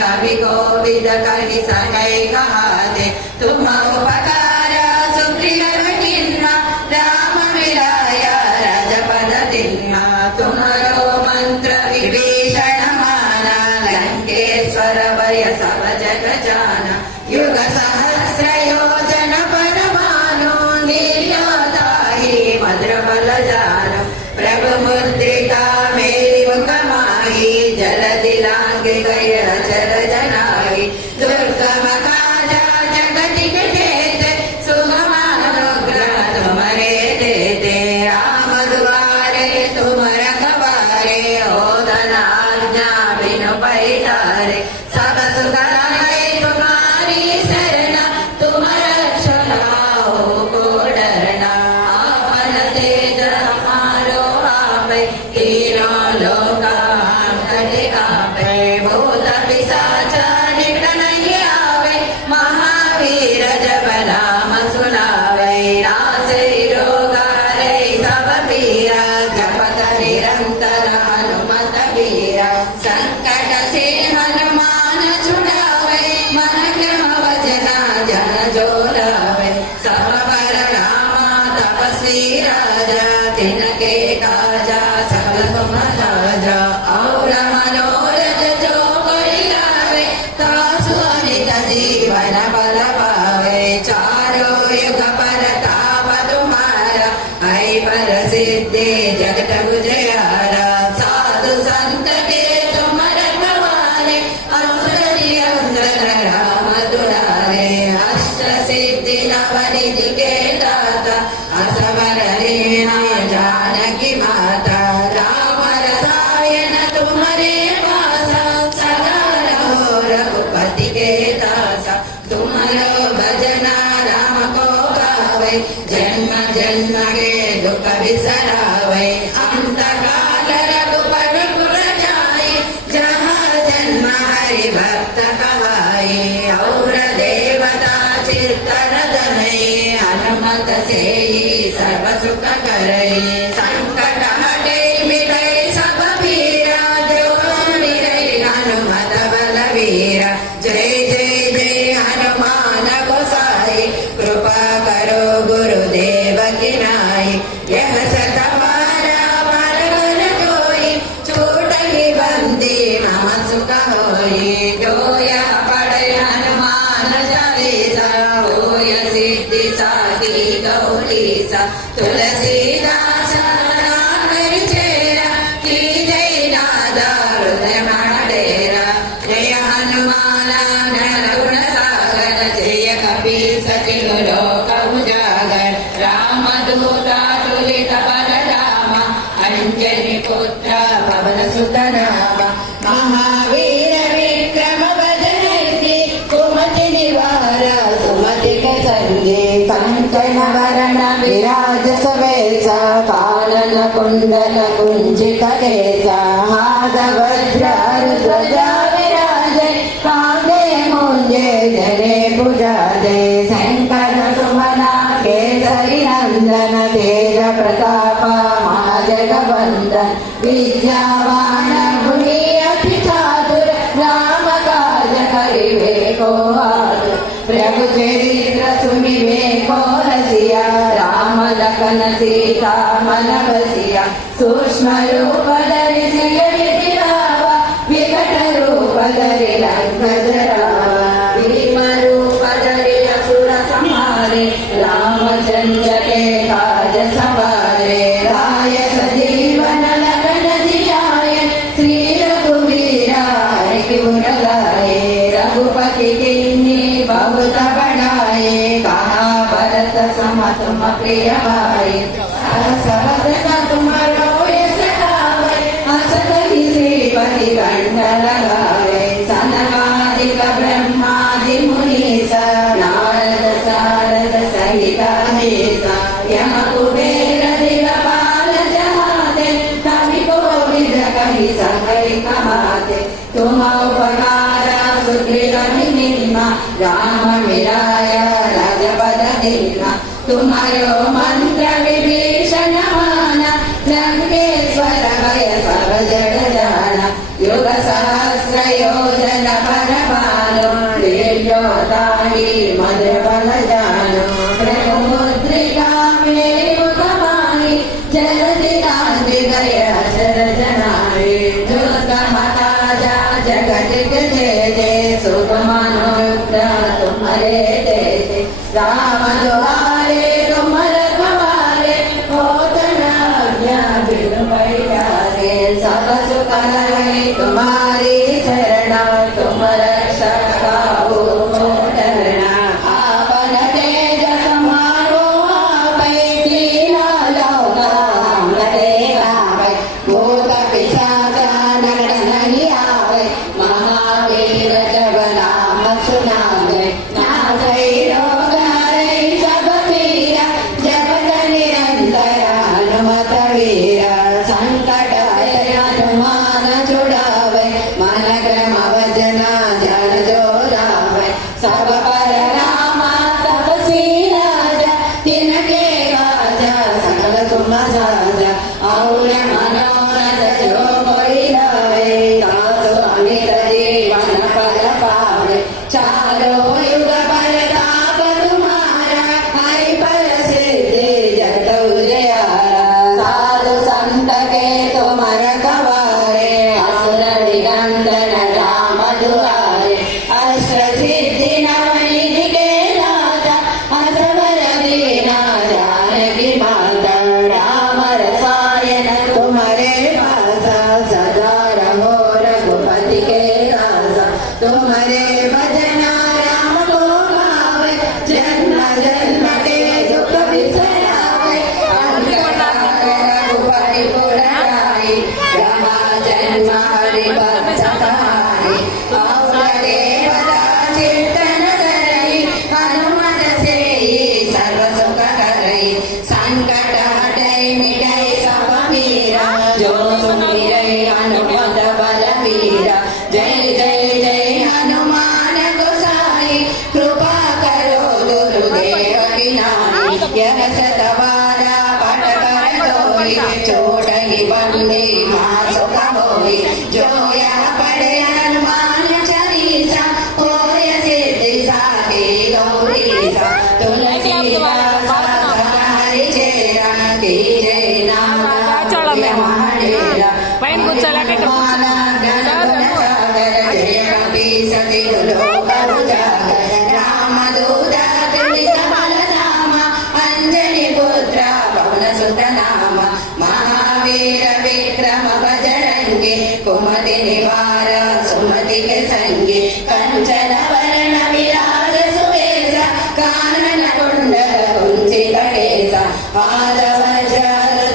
कवि कोविद कवि सकै कहाते तुम उपकार सुप्रिय किन्ना राम मिलाय राजपद तिन्ना तुमरो मंत्र विभीषण माना लंकेश्वर भय सब जग जाना युग सहस्र योजन परमानो निर्योताहि मद्र बल जानो प्रभु मुद्रिका मेरी मुखमाही जल दिलांगे गय अचर जनाई दुर्गम काजा जगति के देते सुगमानुग्रह तुम्हारे देते राम दुआरे तुम रखवारे ओदनाज्ञा बिनु पैसारे सब सुख तुम्हारी शरणा तुम रक्षणा को डरना आपन तेज समारो आपे तीनों लोक कापे भूत पिशाच निकट नहीं आवे महावीर जब नाम सुनावे नासे रोग रे सब पीरा जपत निरंतर हनुमत वीरा संकट से हनुमान छुड़ावे मन क्रम वचना जन जो लावे सब पर रामा तपस्वी राजा तिनके काजा सकल तुम साजा और मनोरथ जो कोई लावे तासु अनित जीवन बल पावे चारों युग परताप तुम्हारा ऐ पर सिद्धि जगत गुजरारा साधु संत के तुम रखवारे असुर नियंत्रण राम दुलारे अष्ट सिद्धि नवनिधि के दाता असवर लीला जानकी माता राम रसायन तुम्हारे पासा सदा रहो रघुपति के दासा तुम्हारो भजना राम को गावे जन्म जन्म के दुख बिसरावे अंत काल रघुपति पुर जाए जहाँ जन्म हरि भक्त कहाए और देवता चित्तन धनई हनुमत से ही सर्व सुख करई संकट हटे मिटे सब पीरा जो सुमिरै हनुमत बलवीरा जय जय जय हनुमान गोसाई कृपा करो गुरुदेव की नाई यह सतवारा बालवन जोई छोट ही बंदी मम सुख होई जो यह पढ़े हनुमान चालीसा होय सिद्धि साखी गौरीसा तुलसीदास नाम चेरा की जय नादा हृदय डेरा जय हनुमान गुण सागर जय कपी सचिव लोक उजागर राम दूता तुलित बलराम अंजनी पुत्र पवन सुत राम महावीर विक्रम बजरंगी कुमति निवार सुमति के संगी कंचन वरण विराज सवेसा कानन कुंडल कुंजित केसा हाथ वज्र ध्वजा विराजे कांधे मुंजे जने पुजाजे शंकर सुमना केसरी नंदन तेज प्रताप महाजगवंदन विद्यावान गुणी अति चातुर राम काज करिवे को आतुर प्रभु चरित्र सुनिवे को रसिया राम लखन सीता मन बसिया सूक्ष्म रूप धरि सिय विधिरावा विकट रूप धरि लंक जरावा भीम रूप धरि असुर संहारे रामचंद्र के काज सवारे राय सजीवन लखन जियाए श्री रघुवीरा हरि गुण गाए रघुपति किन्नी बहुत बढ़ाए कहा भरत सम तुम प्रिय गाए सहस्रवदन तुम्हारो यश गावे असत ही श्रीपति कंठ लगावे सनकादिक ब्रह्मादि मुनीस नारद सारद सहित महेश यम कुबेर दिगपाल जहाते कवि कोविद कहि सकै कहाते तुम उपकार सुग्रीव निम्मा राम मिलाया राजपद दीना तुम्हारो मंत्र विभीषण माना लंकेश्वर भय सब जग जाना युग सहस्र योजन पर पालो दिव्योताहि मध्य बल जानो प्रभु मुद्रिका मेरे मुख माहि जलधि कांति गय अचर जनाए दुर्ग महाराजा जगत के जय जय सुख मनोरथ तुम्हारे जय राम दुआरे तुम रखवारे होत न आज्ञा बिनु पैसारे सब सुख है तुम्हारी शरण तुम रक्षक काहू को डरना आपन तेज समारो आपै तीनों लोक हमरे गावै भूत पिशाच नर नहीं आवे महावीर जब नाम सुनावे नासै रोग हरै सब पीरा जपत निरंतर हनुमत वीरा संकट हरै हनुमान छुड़ावे मन क्रम वचना जन जो लावे सब पर राम तपस्वी राजा तिनके काज सकल तुम साजा और मनोरथ जो कोई लावे तासु अमित जीवन फल पावे चारों युग परताप तुम्हारा हरि पर सिद्धि जगत उजियारा साधु संत के तुम रखवारे असुर निकंदन राम दुआरे अष्ट सिद्धि नवनिधि के राजा असवर दीना जानकी माता राम रसायन तुम्हारे पासा सदा रहो रघुपति के दासा तुम्हारे भजना राम को गावे जन्म जन्म के दुख बिसरावे रघुपति पुराई ब्रह्मा जन्म हरि भक्त सहाई और देवता चिंतन करई हनुमत से सर्व सुख करई संकट हटई मिटई सब पीरा जो सुमिरै हनुमत बलबीरा जय जय जय हनुमान गोसाई कृपा करो गुरुदेव की नाई यह सतवारा पट कर दोई छोट ही बंदे मां सुख होई जो यह पढ़े हनुमान चालीसा होय सिद्धि साके गौरीसा तुलसीदास सदा हरि चेरा की जय नाम महाडेरा పైన కూర్చోలేక ఇక్కడ जय कपि सति लोक उजागर रामदूत तुलित बलधाम अंजनी पुत्र पवन सुत नाम महावीर विक्रम बजरंगी कुमति निवार सुमति के संगी कंचन वरण विराज सुवेश कानन कुंडल कुंचित केश पाद वज्र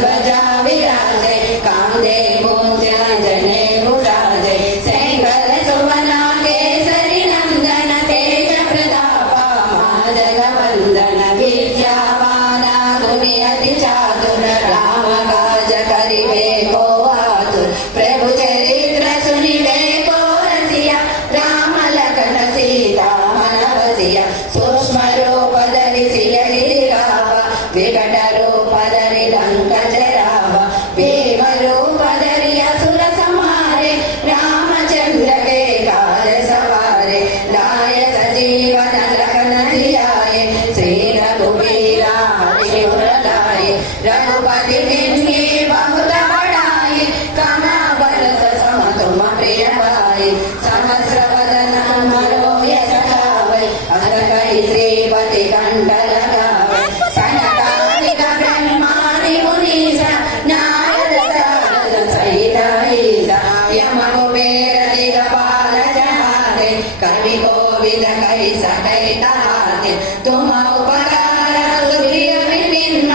ध्वजा विराजे कांधे मूंज जने मुराजे शंकर सुवना केसरी नंदन तेज प्रताप महाजगवंदन विद्यावान गुणी अति चातुर राम काज करिबे को आतुर प्रभु चरित्र सुनिबे को रसिया राम लखन सीता मन बसिया सूक्ष्म रूप धरि सियहि दिखावा विकट रूप धरि लंक जरावा भीम रूप धरि असुर संहारे रामचंद्र के काज सवारे लाय सजीवन लखन जियाए श्री रघुवीरा हरि उर लाए रघुपति किन्हीं बहुत बड़ाई कमा भरत सम तुम प्रिय भाई सहस्र वदन तुम्हारो यश गावे अस कहि श्रीपति कंठ लगावे सनकादिक ब्रह्मादि मुनीसा नारद सारद सहित ईसा यम कुबेर दिगपाल जहाते कवि कोविद कहि सकै कहाते तुम उपकार सुग्रीव विपिन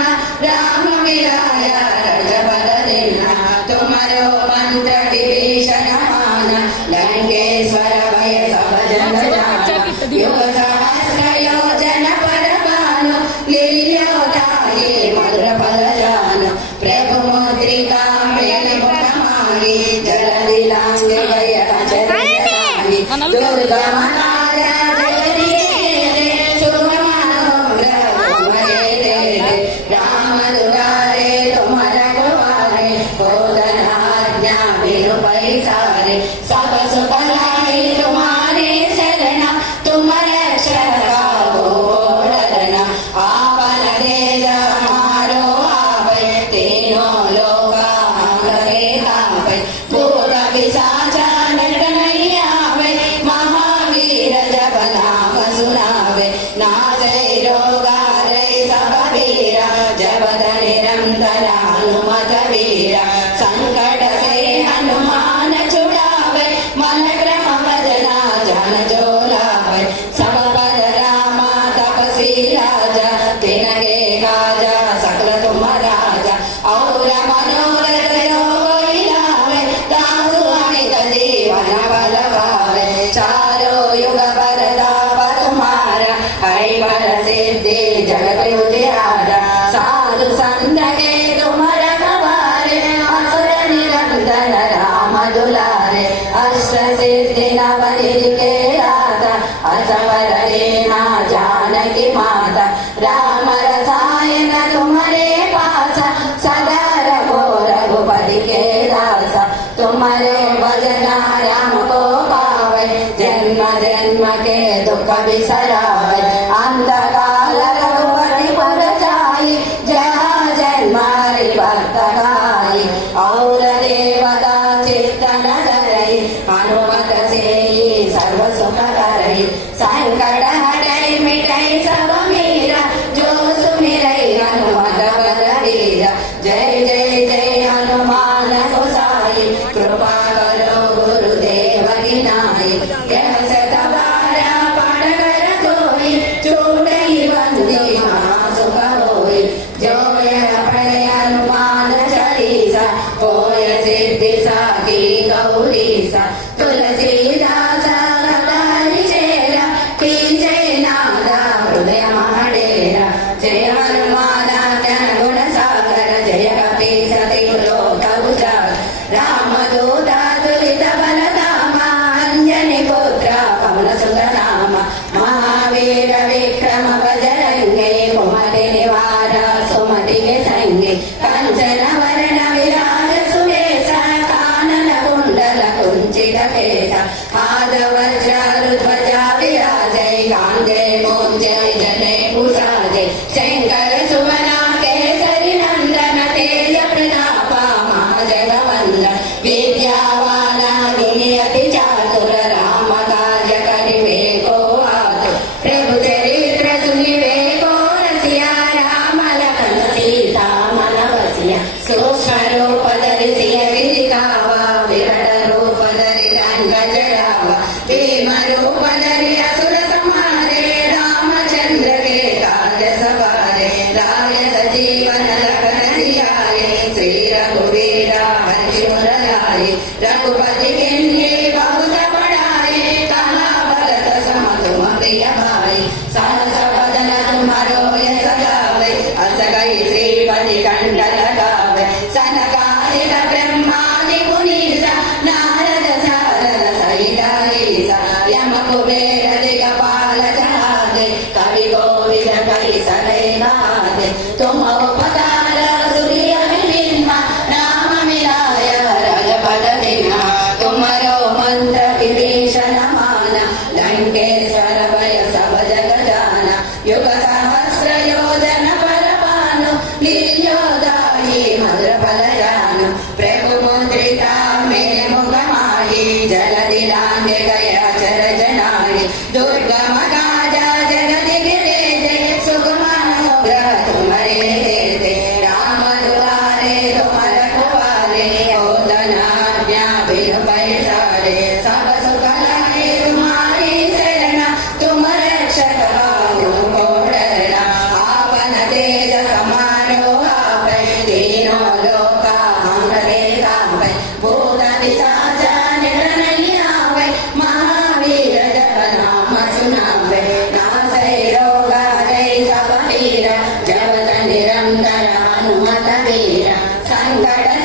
मिलाया रजपद देना तुम्हारो मंत्र विभीषण माना लंकेश्वर भय सब जन जाना युग सहस्र योजन पर भानु लील्योताये मधुर फल जान प्रभु मुद्रिका मेल मुख मांगी जल दिलांग गया चरण दुर्गा महाराज सारे सब सुख लाए तुम्हारे शरणा तुम रक्षका हो डरना आपन देश हमारो आवे तीनों लोक हमरे कावे भूत पिशाच नरक नहीं आवे महावीर जब नाम सुनावे नासे रोगा रे सब वीरा जब निरंतर हनुमत वीरा संकट से हनुमान छुड़ावे मन क्रम भजना जन जो लावे सब पर रामा तपसी राजा तिनगे गाजा सकल तुम राजा और मनोरथ जो कोई लावे दासु अमित जीवन बल पावे चारों युग परताप तुम्हारा हरि बल सिद्धि जगत उजियारा साधु संत के तुम रखवारे असुर निरंजन राम दुलारे अष्ट सिद्धि नवनिधि के दाता असवर रेणा जानकी माता राम रसायन तुम्हारे पास सदा रघो रघुपति के दासा तुम्हारे भजना राम को पावे जन्म जन्म के दुख बिसरावे अंधकाल रघुपति पद जाई जहाँ जन्मारी भक्त गाई और देवता चित्तन करई हनुमत से सर्व सुख करई संकट हटई मिटई सब मीरा जो सुमिरई हनुमत बलवीरा जय जय जय हनुमान गोसाई कृपा करो गुरुदेव की नाई यह सतबारा पढ़ कर कोई चूड़ई बंदी महासुख होई जो यह पढ़े हनुमान चालीसा होय सिद्धि साकी गौरीसा तुलसीदास सदा चेरा की जय नादा हृदय महाडेरा जय हनुमान ज्ञान गुण सागर जय कपी सती लोक उजागर राम दूता तुलित बल धामा अंजनी पुत्र पवन सुत नामा महावीर विक्रम बजरंगे कुमति निवार सुमति के संगे कंचन वरण विराज सुवेशा कानन कुंडल कुंचित केसा ध्वजा विराजय कांधे मोंजय जने कुशाजय शंकर सुवना केसरी नंदन तेज प्रताप महाजगवंदन विद्यावाना गुणी अति चातुर राम काज करिबे को आतुर प्रभु चरित्र सुनिबे को रसिया राम लखन सीता मन बसिया सूक्ष्म रूप धरि सिय गिरिकावा विकट रूप धरि रंग जड़ावा भीम रूप धरि असुर संहारे रामचंद्र के काज सवारे लाय सजीवन लखन जियाए श्री रघुवीरा हर्षि उर लाए रघुपति किन्हीं बहुत बड़ाए कहा भरत सम तुम प्रिय भाई सहस बदन तुम्हारो यश गावे अस गई श्रीपति कंठ लगावे सनकादिक ब्रह्मादि मुनीसा नारद सारद सहित ईसा यम कुबेर दिगपाल जहाते कवि गोविद कहि सदै गाते तुम उपकार सूर्य मिलिन्हा नाम मिलाय रजपद दिन्हा तुम्हारो मंत्र विभीषण माना लंकेश्वर भय सब जग जाना युग सहस्र योजन पर भानु लील्योताये मधुर फल जानु प्रभु मुद्रिका मेल मुख माही जल दिलांग गया चर जनाई दुर्गम काजा जगत गिरे जय सुगम अनुग्रह तुम्हारे हेते राम दुआरे तुम रखवारे ओ धनाज्ञा बिन पैसारे सब सुख लाए तुम्हारी शरणा तुम रक्षक हो को डरना आपन तेज समारो आपै హనుమత వీర సంకట